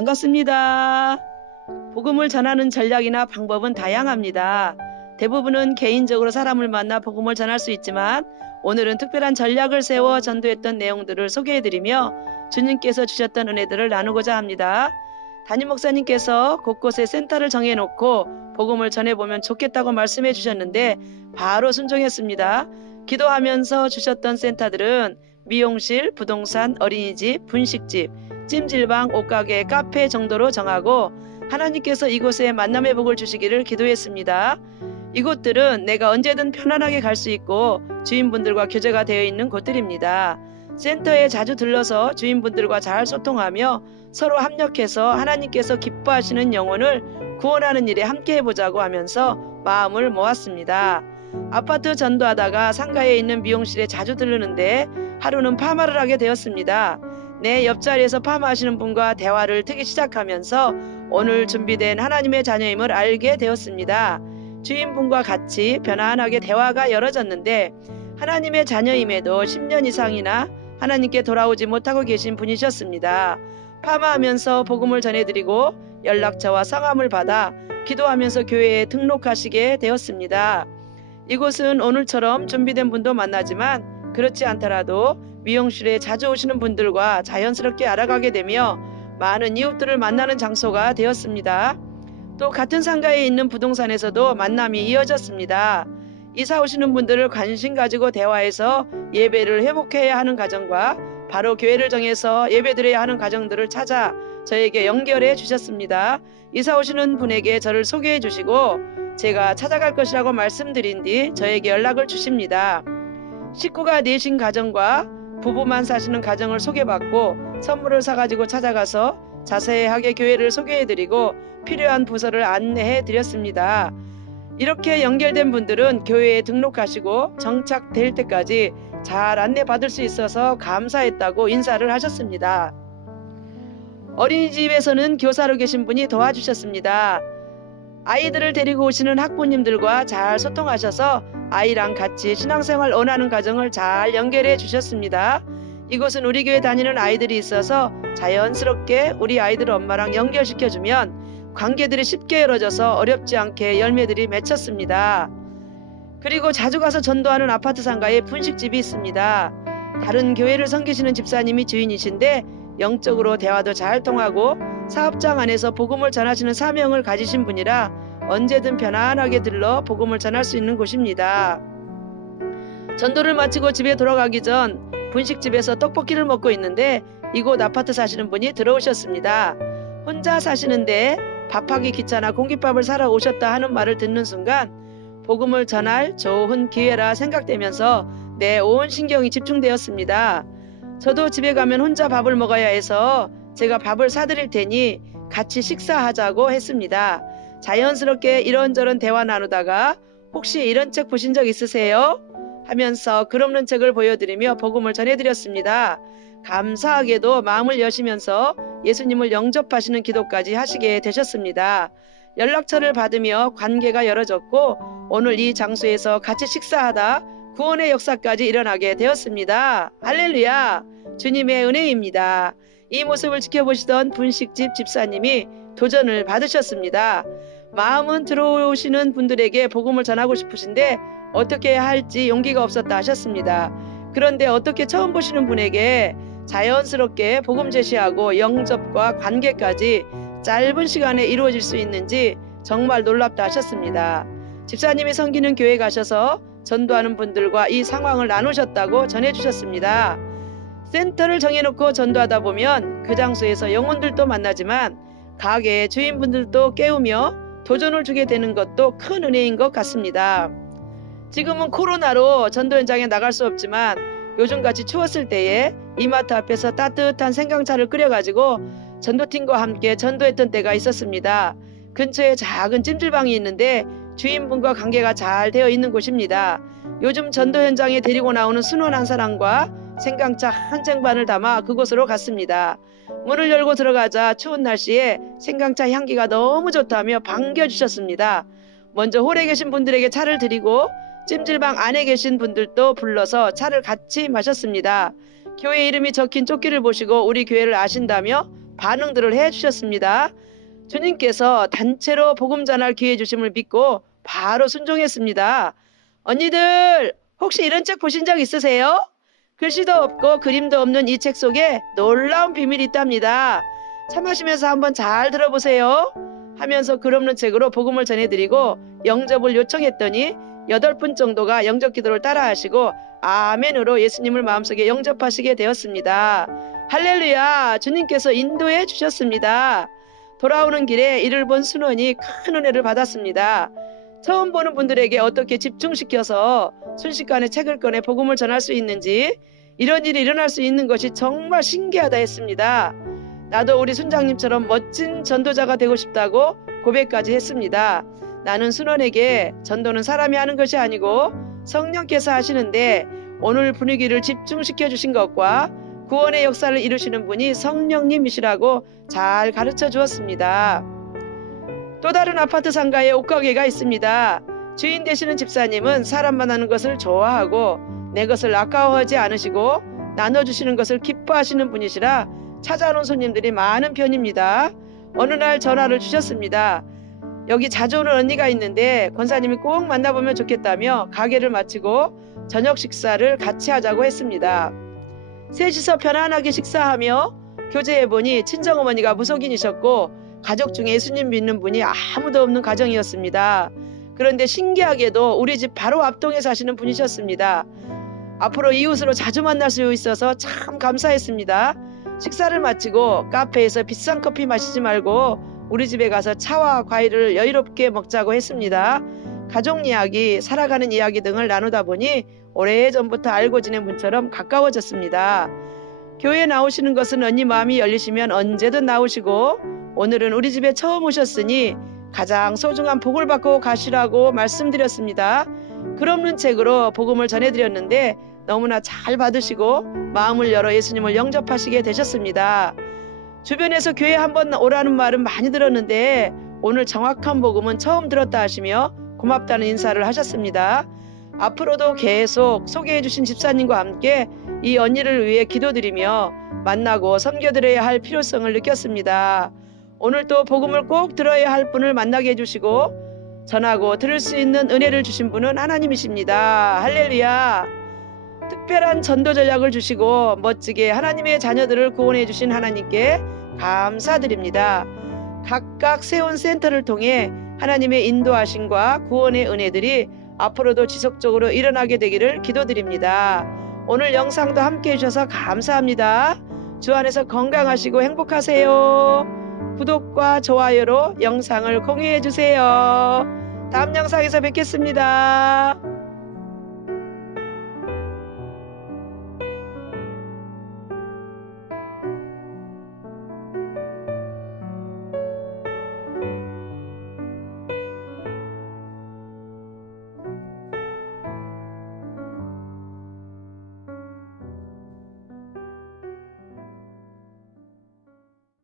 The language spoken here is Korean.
반갑습니다. 복음을 전하는 전략이나 방법은 다양합니다. 대부분은 개인적으로 사람을 만나 복음을 전할 수 있지만 오늘은 특별한 전략을 세워 전도했던 내용들을 소개해드리며 주님께서 주셨던 은혜들을 나누고자 합니다. 담임 목사님께서 곳곳에 센터를 정해놓고 복음을 전해보면 좋겠다고 말씀해 주셨는데 바로 순종했습니다. 기도하면서 주셨던 센터들은 미용실, 부동산, 어린이집, 분식집, 찜질방, 옷가게, 카페 정도로 정하고 하나님께서 이곳에 만남의 복을 주시기를 기도했습니다. 이곳들은 내가 언제든 편안하게 갈 수 있고 주인분들과 교제가 되어 있는 곳들입니다. 센터에 자주 들러서 주인분들과 잘 소통하며 서로 합력해서 하나님께서 기뻐하시는 영혼을 구원하는 일에 함께 해보자고 하면서 마음을 모았습니다. 아파트 전도하다가 상가에 있는 미용실에 자주 들르는데 하루는 파마를 하게 되었습니다. 내 옆자리에서 파마하시는 분과 대화를 트기 시작하면서 오늘 준비된 하나님의 자녀임을 알게 되었습니다. 주인분과 같이 편안하게 대화가 열어졌는데 하나님의 자녀임에도 10년 이상이나 하나님께 돌아오지 못하고 계신 분이셨습니다. 파마하면서 복음을 전해드리고 연락처와 성함을 받아 기도하면서 교회에 등록하시게 되었습니다. 이곳은 오늘처럼 준비된 분도 만나지만 그렇지 않더라도 미용실에 자주 오시는 분들과 자연스럽게 알아가게 되며 많은 이웃들을 만나는 장소가 되었습니다. 또 같은 상가에 있는 부동산에서도 만남이 이어졌습니다. 이사 오시는 분들을 관심 가지고 대화해서 예배를 회복해야 하는 가정과 바로 교회를 정해서 예배드려야 하는 가정들을 찾아 저에게 연결해 주셨습니다. 이사 오시는 분에게 저를 소개해 주시고 제가 찾아갈 것이라고 말씀드린 뒤 저에게 연락을 주십니다. 식구가 내신 가정과 부부만 사시는 가정을 소개받고 선물을 사가지고 찾아가서 자세하게 교회를 소개해드리고 필요한 부서를 안내해드렸습니다. 이렇게 연결된 분들은 교회에 등록하시고 정착될 때까지 잘 안내받을 수 있어서 감사했다고 인사를 하셨습니다. 어린이집에서는 교사로 계신 분이 도와주셨습니다. 아이들을 데리고 오시는 학부님들과 잘 소통하셔서 아이랑 같이 신앙생활 원하는 가정을 잘 연결해 주셨습니다. 이곳은 우리 교회 다니는 아이들이 있어서 자연스럽게 우리 아이들 엄마랑 연결시켜주면 관계들이 쉽게 열어져서 어렵지 않게 열매들이 맺혔습니다. 그리고 자주 가서 전도하는 아파트 상가에 분식집이 있습니다. 다른 교회를 섬기시는 집사님이 주인이신데 영적으로 대화도 잘 통하고 사업장 안에서 복음을 전하시는 사명을 가지신 분이라 언제든 편안하게 들러 복음을 전할 수 있는 곳입니다. 전도를 마치고 집에 돌아가기 전 분식집에서 떡볶이를 먹고 있는데 이곳 아파트 사시는 분이 들어오셨습니다. 혼자 사시는데 밥하기 귀찮아 공깃밥을 사러 오셨다 하는 말을 듣는 순간 복음을 전할 좋은 기회라 생각되면서 내 온 신경이 집중되었습니다. 저도 집에 가면 혼자 밥을 먹어야 해서 제가 밥을 사드릴 테니 같이 식사하자고 했습니다. 자연스럽게 이런저런 대화 나누다가 혹시 이런 책 보신 적 있으세요? 하면서 글 없는 책을 보여드리며 복음을 전해드렸습니다. 감사하게도 마음을 여시면서 예수님을 영접하시는 기도까지 하시게 되셨습니다. 연락처를 받으며 관계가 열어졌고 오늘 이 장소에서 같이 식사하다 구원의 역사까지 일어나게 되었습니다. 할렐루야! 주님의 은혜입니다. 이 모습을 지켜보시던 분식집 집사님이 도전을 받으셨습니다. 마음은 들어오시는 분들에게 복음을 전하고 싶으신데 어떻게 해야 할지 용기가 없었다 하셨습니다. 그런데 어떻게 처음 보시는 분에게 자연스럽게 복음 제시하고 영접과 관계까지 짧은 시간에 이루어질 수 있는지 정말 놀랍다 하셨습니다. 집사님이 섬기는 교회 가셔서 전도하는 분들과 이 상황을 나누셨다고 전해주셨습니다. 센터를 정해놓고 전도하다 보면 그 장소에서 영혼들도 만나지만 가게의 주인분들도 깨우며 도전을 주게 되는 것도 큰 은혜인 것 같습니다. 지금은 코로나로 전도 현장에 나갈 수 없지만 요즘같이 추웠을 때에 이마트 앞에서 따뜻한 생강차를 끓여가지고 전도팀과 함께 전도했던 때가 있었습니다. 근처에 작은 찜질방이 있는데 주인분과 관계가 잘 되어 있는 곳입니다. 요즘 전도 현장에 데리고 나오는 순원 한 사람과 생강차 한 쟁반을 담아 그곳으로 갔습니다. 문을 열고 들어가자 추운 날씨에 생강차 향기가 너무 좋다며 반겨주셨습니다. 먼저 홀에 계신 분들에게 차를 드리고 찜질방 안에 계신 분들도 불러서 차를 같이 마셨습니다. 교회 이름이 적힌 조끼를 보시고 우리 교회를 아신다며 반응들을 해주셨습니다. 주님께서 단체로 복음 전할 기회 주심을 믿고 바로 순종했습니다. 언니들 혹시 이런 책 보신 적 있으세요? 글씨도 없고 그림도 없는 이 책 속에 놀라운 비밀이 있답니다. 차 마시면서 한번 잘 들어보세요 하면서 글 없는 책으로 복음을 전해드리고 영접을 요청했더니 8분 정도가 영접 기도를 따라하시고 아멘으로 예수님을 마음속에 영접하시게 되었습니다. 할렐루야, 주님께서 인도해 주셨습니다. 돌아오는 길에 이를 본 순원이 큰 은혜를 받았습니다. 처음 보는 분들에게 어떻게 집중시켜서 순식간에 책을 꺼내 복음을 전할 수 있는지, 이런 일이 일어날 수 있는 것이 정말 신기하다 했습니다. 나도 우리 순장님처럼 멋진 전도자가 되고 싶다고 고백까지 했습니다. 나는 순원에게 전도는 사람이 하는 것이 아니고 성령께서 하시는데 오늘 분위기를 집중시켜 주신 것과 구원의 역사를 이루시는 분이 성령님이시라고 잘 가르쳐 주었습니다. 또 다른 아파트 상가에 옷가게가 있습니다. 주인 되시는 집사님은 사람 만나는 것을 좋아하고 내 것을 아까워하지 않으시고 나눠주시는 것을 기뻐하시는 분이시라 찾아오는 손님들이 많은 편입니다. 어느 날 전화를 주셨습니다. 여기 자주 오는 언니가 있는데 권사님이 꼭 만나보면 좋겠다며 가게를 마치고 저녁 식사를 같이 하자고 했습니다. 셋이서 편안하게 식사하며 교제해보니 친정어머니가 무속인이셨고 가족 중에 예수님 믿는 분이 아무도 없는 가정이었습니다. 그런데 신기하게도 우리 집 바로 앞동에 사시는 분이셨습니다. 앞으로 이웃으로 자주 만날 수 있어서 참 감사했습니다. 식사를 마치고 카페에서 비싼 커피 마시지 말고 우리 집에 가서 차와 과일을 여유롭게 먹자고 했습니다. 가족 이야기, 살아가는 이야기 등을 나누다 보니 오래전부터 알고 지낸 분처럼 가까워졌습니다. 교회에 나오시는 것은 언니 마음이 열리시면 언제든 나오시고 오늘은 우리 집에 처음 오셨으니 가장 소중한 복을 받고 가시라고 말씀드렸습니다. 글 없는 책으로 복음을 전해드렸는데 너무나 잘 받으시고 마음을 열어 예수님을 영접하시게 되셨습니다. 주변에서 교회 한번 오라는 말은 많이 들었는데 오늘 정확한 복음은 처음 들었다 하시며 고맙다는 인사를 하셨습니다. 앞으로도 계속 소개해 주신 집사님과 함께 이 언니를 위해 기도드리며 만나고 섬겨드려야 할 필요성을 느꼈습니다. 오늘 또 복음을 꼭 들어야 할 분을 만나게 해주시고 전하고 들을 수 있는 은혜를 주신 분은 하나님이십니다. 할렐루야. 특별한 전도 전략을 주시고 멋지게 하나님의 자녀들을 구원해 주신 하나님께 감사드립니다. 각각 세운 센터를 통해 하나님의 인도하심과 구원의 은혜들이 앞으로도 지속적으로 일어나게 되기를 기도드립니다. 오늘 영상도 함께 해주셔서 감사합니다. 주 안에서 건강하시고 행복하세요. 구독과 좋아요로 영상을 공유해 주세요. 다음 영상에서 뵙겠습니다.